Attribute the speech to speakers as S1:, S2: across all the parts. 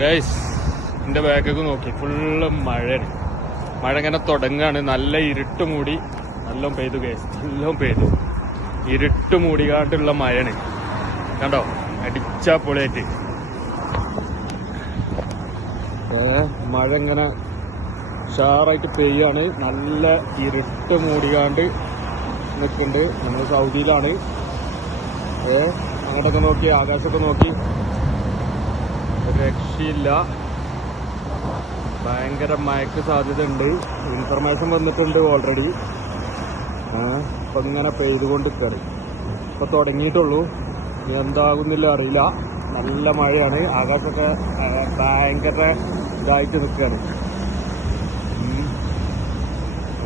S1: Guys എന്റെ ബാഗൊക്കെ നോക്കി. ഫുള്ള് മഴയാണ്. മഴ ഇങ്ങനെ തുടങ്ങാണ്. നല്ല ഇരുട്ട് മൂടി. നല്ല പെയ്തു ഗൈസ് നല്ല പെയ്തു. ഇരുട്ട് മൂടികാണ്ടുള്ള മഴയാണ്. കണ്ടോ? അടിച്ച പൊളിയായിട്ട്. മഴ ഇങ്ങനെ ഉഷാറായിട്ട് പെയ്യാണ്. നല്ല ഇരുട്ട് മൂടികാണ്ട് നിൽക്കുന്നുണ്ട് നമ്മൾ സൗദിയിലാണ്. ഏ അങ്ങോട്ടൊക്കെ നോക്കി ആകാശമൊക്കെ നോക്കി. രക്ഷയില്ല. ഭയങ്കര മയക്ക് സാധ്യത ഉണ്ട് ഇൻഫർമേഷൻ വന്നിട്ടുണ്ട് ഓൾറെഡി ഇപ്പൊ ഇങ്ങനെ പെയ്തുകൊണ്ട് കയറി ഇപ്പൊ തുടങ്ങിയിട്ടുള്ളൂ. ഇനി എന്താകുന്നില്ല അറിയില്ല. നല്ല മഴയാണ്. ആകാശമൊക്കെ ഭയങ്കര ഇതായിട്ട് നിൽക്കുകയാണ്.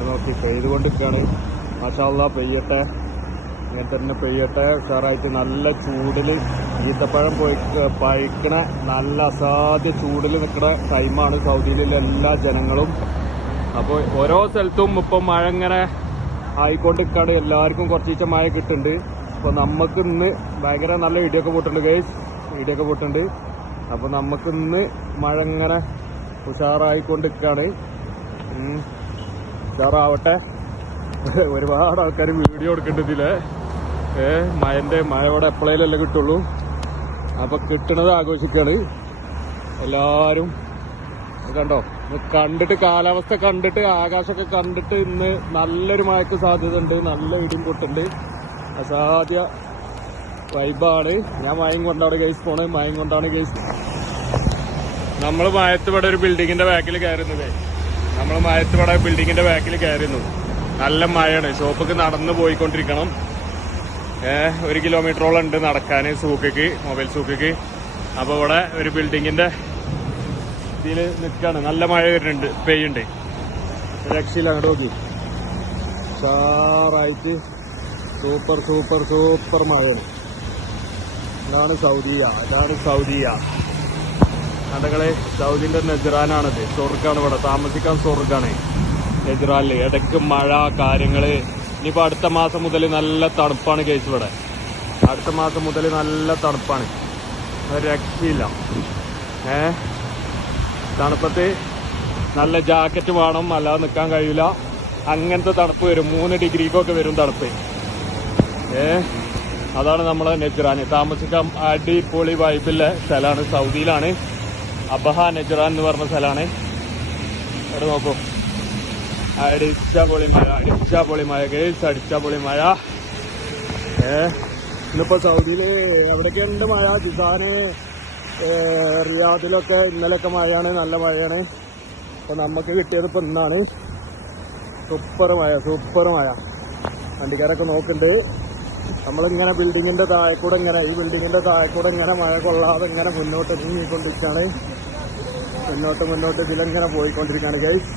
S1: നോക്കി പെയ്തുകൊണ്ട് നിൽക്കുകയാണ് മാഷാല്ല പെയ്യട്ടെ. ഇങ്ങനെ തന്നെ പെയ്യട്ടെ. ഉഷാറായിട്ട് നല്ല ചൂടിൽ ഈത്തപ്പഴം പോയി പഴിക്കണ നല്ല അസാധ്യ ചൂടിൽ നിൽക്കുന്ന ടൈമാണ് സൗദിയിലുള്ള എല്ലാ ജനങ്ങളും. അപ്പോൾ ഓരോ സ്ഥലത്തും ഇപ്പം മഴ ഇങ്ങനെ ആയിക്കൊണ്ടിരിക്കാണ്. എല്ലാവർക്കും കുറച്ചീച്ച മഴ കിട്ടുന്നുണ്ട്. അപ്പോൾ നമുക്ക് ഇന്ന് ഭയങ്കര നല്ല ഇടിയൊക്കെ പോയിട്ടുണ്ട് ഗൈസ് ഇടിയൊക്കെ പോയിട്ടുണ്ട് അപ്പോൾ നമുക്ക് ഇന്ന് മഴ ഇങ്ങനെ ഉഷാറായിക്കൊണ്ടിരിക്കാണ്. ഉഷാറാവട്ടെ. ഒരുപാട് ആൾക്കാർ വീഡിയോ എടുക്കേണ്ടതില്ലേ ഏഹ് മഴന്റെ മഴയോടെ എപ്പോഴേലല്ലേ കിട്ടുള്ളൂ. അപ്പൊ കിട്ടണത് ആഘോഷിക്കാണ്. എല്ലാരും കണ്ടോ? കണ്ടിട്ട് കാലാവസ്ഥ കണ്ടിട്ട് ആകാശമൊക്കെ കണ്ടിട്ട് ഇന്ന് നല്ലൊരു മഴയ്ക്ക് സാധ്യത ഉണ്ട്. നല്ല ഇടിയും പൊട്ടുണ്ട്. അസാധ്യ വൈബാണ് ഞാൻ മയം കൊണ്ടാണ് ഗൈസ് പോണത്. മയം കൊണ്ടാണ് ഗൈസ് നമ്മൾ മയത്തുപടെ ഒരു ബിൽഡിങ്ങിന്റെ ബാക്കിൽ കയറുന്നത്. നമ്മൾ മയത്തുപടെ ബിൽഡിങ്ങിന്റെ ബാക്കിൽ കയറുന്നു. നല്ല മഴയാണ്. ഷോപ്പൊക്കെ നടന്ന് പോയിക്കൊണ്ടിരിക്കണം. ഒരു കിലോമീറ്ററോളം ഉണ്ട് നടക്കാൻ സൂക്കക്ക് മൊബൈൽ സൂക്കക്ക് അപ്പോൾ ഇവിടെ ഒരു ബിൽഡിങ്ങിന്റെ ഇതിൽ നിൽക്കുകയാണ് നല്ല മഴ വരുന്നുണ്ട് പെയ്യുണ്ട്. രക്ഷയില്ല അങ്ങോട്ട് നോക്കി. ഷാറായിട്ട് സൂപ്പർ സൂപ്പർ സൂപ്പർ മഴയാണ്. ഇതാണ് സൗദിയ ഇതാണ് സൗദിയ. കണ്ടകളെ സൗദിന്റെ നെജറാനാണത്. സ്വർഗമാണ് ഇവിടെ. താമസിക്കാൻ സ്വർഗാണ്. നെജറാനിൽ ഇടയ്ക്ക് മഴ കാര്യങ്ങൾ. ഇനിയിപ്പോ അടുത്ത മാസം മുതൽ നല്ല തണുപ്പാണ് കേസ് ഇവിടെ. അടുത്ത മാസം മുതൽ നല്ല തണുപ്പാണ്. രക്ഷയില്ല. ഏ? തണുപ്പത്ത് നല്ല ജാക്കറ്റ് വേണം അല്ലാതെ നിൽക്കാൻ കഴിയില്ല അങ്ങനത്തെ തണുപ്പ് വരും. മൂന്ന് ഡിഗ്രിക്കൊക്കെ വരും തണുപ്പ്. ഏ? അതാണ് നമ്മളെ നെജ്റാൻ. താമസിക്കാൻ അടിപൊളി വൈബിലെ സ്ഥലമാണ് സൗദിയിലാണ്. അബഹ നെജ്റാൻ എന്ന് പറഞ്ഞ സ്ഥലമാണ് അവിടെ നോക്കൂ. അടിച്ച പൊളി മഴ അടിച്ച പൊളി മഴ ഗേൾസ് അടിച്ച പൊളി മഴ. ഏ ഇന്നിപ്പോ സൗദിയിൽ എവിടെയൊക്കെ ഉണ്ട് മഴ. ജിസാന് റിയാദിലൊക്കെ ഇന്നലെയൊക്കെ മഴയാണ് നല്ല മഴയാണ്. അപ്പൊ നമുക്ക് കിട്ടിയത് ഇപ്പൊ ഇന്നാണ്. സൂപ്പർ മഴ സൂപ്പർ മഴ. വണ്ടിക്കാരൊക്കെ നോക്കുന്നുണ്ട് നമ്മളിങ്ങനെ ബിൽഡിങ്ങിന്റെ താഴെ കൂടെ ഇങ്ങനെ ഈ ബിൽഡിങ്ങിന്റെ താഴെ കൂടെ ഇങ്ങനെ മഴ കൊള്ളാതെ ഇങ്ങനെ മുന്നോട്ട് നീങ്ങിക്കൊണ്ടിരിക്കുകയാണ് മുന്നോട്ട് മുന്നോട്ട് ഇതിലിങ്ങനെ പോയിക്കൊണ്ടിരിക്കുകയാണ് ഗൈസ്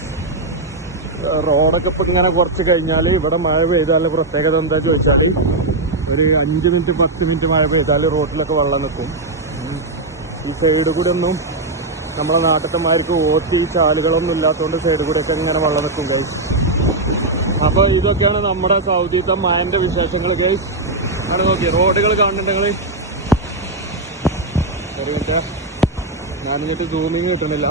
S1: റോഡൊക്കെ ഇപ്പം ഇങ്ങനെ കുറച്ച് കഴിഞ്ഞാൽ ഇവിടെ മഴ പെയ്താൽ പ്രത്യേകത എന്താ ചോദിച്ചാൽ ഒരു അഞ്ച് മിനിറ്റ് പത്ത് മിനിറ്റ് മഴ പെയ്താൽ റോഡിലൊക്കെ വെള്ളം നിൽക്കും ഈ സൈഡ് കൂടെ ഒന്നും നമ്മളെ നാട്ടിലത്തെ ഓത്തി ചാലുകളൊന്നും ഇല്ലാത്തതുകൊണ്ട് സൈഡ് കൂടെ ഒക്കെ ഇങ്ങനെ വെള്ളം നിൽക്കും ഗൈസ് അപ്പോൾ ഇതൊക്കെയാണ് നമ്മുടെ സൗദിത്തെ മഴന്റെ വിശേഷങ്ങൾ ഗൈസ് അങ്ങനെ നോക്കി റോഡുകൾ കാണുന്നുണ്ടെങ്കിൽ ഒരു മിനിറ്റ്. ഞാനിങ്ങോട്ട് സൂമിങ് കിട്ടണില്ല.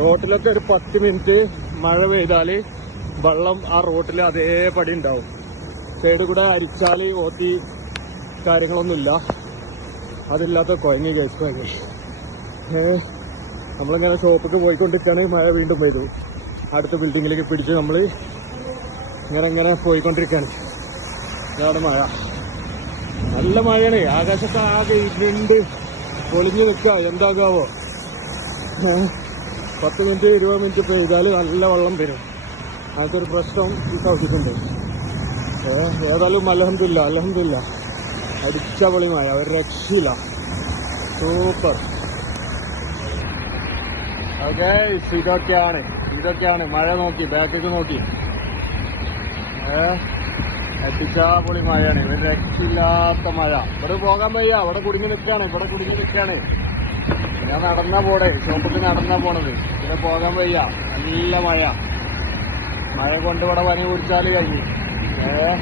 S1: റോട്ടിലൊക്കെ ഒരു പത്ത് മിനിറ്റ് മഴ പെയ്താൽ വെള്ളം ആ റോട്ടിൽ അതേപടി ഉണ്ടാവും. സൈഡ് കൂടെ അരിച്ചാൽ ഓത്തി കാര്യങ്ങളൊന്നുമില്ല. അതില്ലാത്ത കുഴങ്ങി കേസ് നമ്മളിങ്ങനെ ഷോപ്പിക്ക് പോയിക്കൊണ്ടിരിക്കുകയാണ് മഴ വീണ്ടും പെയ്തു. അടുത്ത ബിൽഡിങ്ങിലേക്ക് പിടിച്ച് നമ്മൾ ഇങ്ങനെ ഇങ്ങനെ പോയിക്കൊണ്ടിരിക്കുകയാണ് ഇതാണ് മഴ. നല്ല മഴയാണ്. ആകാശത്ത് ആകെ ഇരുണ്ട് പൊളിഞ്ഞു നിൽക്കുക. എന്താകാവോ? പത്ത് മിനിറ്റ് ഇരുപത് മിനിറ്റ് പെയ്താൽ നല്ല വെള്ളം വരും അങ്ങനത്തെ ഒരു പ്രശ്നം ഈ സൗദിക്കുണ്ട്. ഏതായാലും അലഹമില്ല അലഹമില്ല അടിച്ച പൊളിമായ അവർ രക്ഷയില്ല. സൂപ്പർ. ഓക്കെ ഇതൊക്കെയാണ് ഇതൊക്കെയാണ്. മഴ നോക്കി ബാക്കൊക്കെ നോക്കി. ഏഹ് അടിച്ച പൊളി മഴയാണ് ഇവർ രക്ഷയില്ലാത്ത മഴ. ഇവിടെ പോകാൻ വയ്യ അവിടെ കുടുങ്ങി നിൽക്കുകയാണ് ഇവിടെ കുടുങ്ങി നിൽക്കാണ് ഞാൻ നടന്നാ പോടെ ഷോപ്പിൽ നടന്നാ പോണത്. ഇവിടെ പോകാൻ വയ്യ. നല്ല മഴ. മഴ കൊണ്ട് ഇവിടെ പനി കുടിച്ചാൽ കഴിഞ്ഞു. ഏ?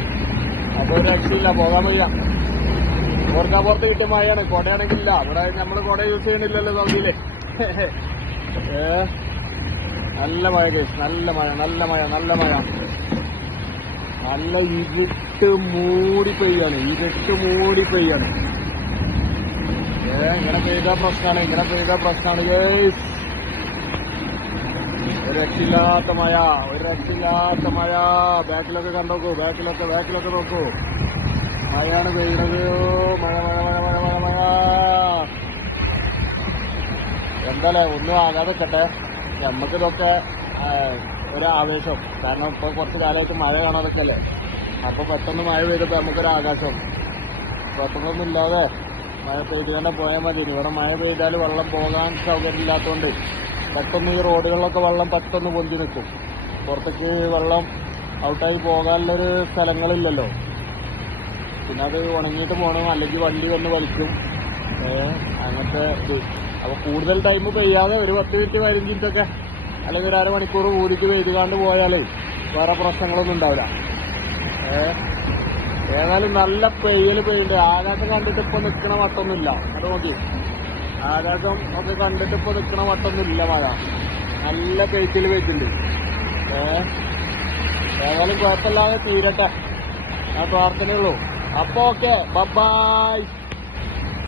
S1: ഒരു രക്ഷയില്ല. പോകാൻ വയ്യ. ഓർക്കാ പുറത്ത് കിട്ടിയ മഴയാണ്. കൊടയാണെങ്കിൽ ഇല്ല. ഇവിടെ നമ്മൾ കൊട യൂസ് ചെയ്യണില്ലല്ലോ സൗദിയിലെ. ഏ? നല്ല മഴ കേസ്. നല്ല മഴ. നല്ല മഴ. നല്ല മഴ. നല്ല ഇരുട്ട് മൂടി പെയ്യാണ്. ഇരുട്ട് മൂടി പെയ്യാണ്. ഇങ്ങനെ പെയ്ത പ്രശ്നമാണ് ഇങ്ങനെ പെയ്ത പ്രശ്നമാണ് ഒരു രക്ഷയില്ലാത്ത മഴ ഒരു രക്ഷയില്ലാത്ത മഴ. ബാക്കിലൊക്കെ കണ്ടോക്കൂ ബാക്കിലൊക്കെ ബാക്കിലൊക്കെ നോക്കൂ. മഴയാണ് പെയ്യുന്നത് മഴ മഴ മഴ മഴ മഴ മഴ. എന്തായാലേ ഒന്നും ആകാതെ നിൽക്കട്ടെ നമുക്കിതൊക്കെ ഒരാവേശം കാരണം ഇപ്പൊ കുറച്ച് കാലമായിട്ട് മഴ കാണാതൊക്കെ അല്ലേ അപ്പൊ പെട്ടെന്ന് മഴ പെയ്തപ്പോ നമുക്കൊരു ആകാശം കുഴപ്പങ്ങളൊന്നും ഇല്ലാതെ മഴ പെയ്ത് തന്നെ പോയാൽ മതി. ഇവിടെ മഴ പെയ്താൽ വെള്ളം പോകാൻ സൗകര്യമില്ലാത്തതുകൊണ്ട് പെട്ടെന്ന് ഈ റോഡുകളിലൊക്കെ വെള്ളം പെട്ടെന്ന് പൊന്തി നിൽക്കും പുറത്തേക്ക് വെള്ളം ഔട്ടായി പോകാനുള്ളൊരു സ്ഥലങ്ങളില്ലല്ലോ. പിന്നെ അത് ഉണങ്ങിയിട്ട് പോകണം. അല്ലെങ്കിൽ വണ്ടി വന്ന് വലിക്കും. അങ്ങനത്തെ ഇത്. അപ്പോൾ കൂടുതൽ ടൈം പെയ്യാതെ ഒരു പത്ത് മിനിറ്റ് പതിനഞ്ച് മിനിറ്റ് ഒക്കെ അല്ലെങ്കിൽ ഒരു അരമണിക്കൂർ കൂടിക്ക് പെയ്തുകാണ്ട് പോയാലേ വേറെ പ്രശ്നങ്ങളൊന്നും ഉണ്ടാവില്ല. ഏ ഏതായാലും നല്ല പെയ്യൽ പെയ്യുണ്ട് ആകാശം കണ്ടിട്ട് ഇപ്പൊ നിൽക്കണ വട്ടൊന്നുമില്ല അത് നോക്കി. ആകാശം ഒക്കെ കണ്ടിട്ട് ഇപ്പൊ നിൽക്കണ വട്ടൊന്നുമില്ല മഴ. നല്ല പെയ്ത്തിൽ പെയ്റ്റുണ്ട് ഏ? ഏതായാലും കുഴപ്പമില്ലാതെ തീരട്ടെ. ആ പ്രാർത്ഥനയുള്ളൂ അപ്പൊ ഓക്കെ. ബൈ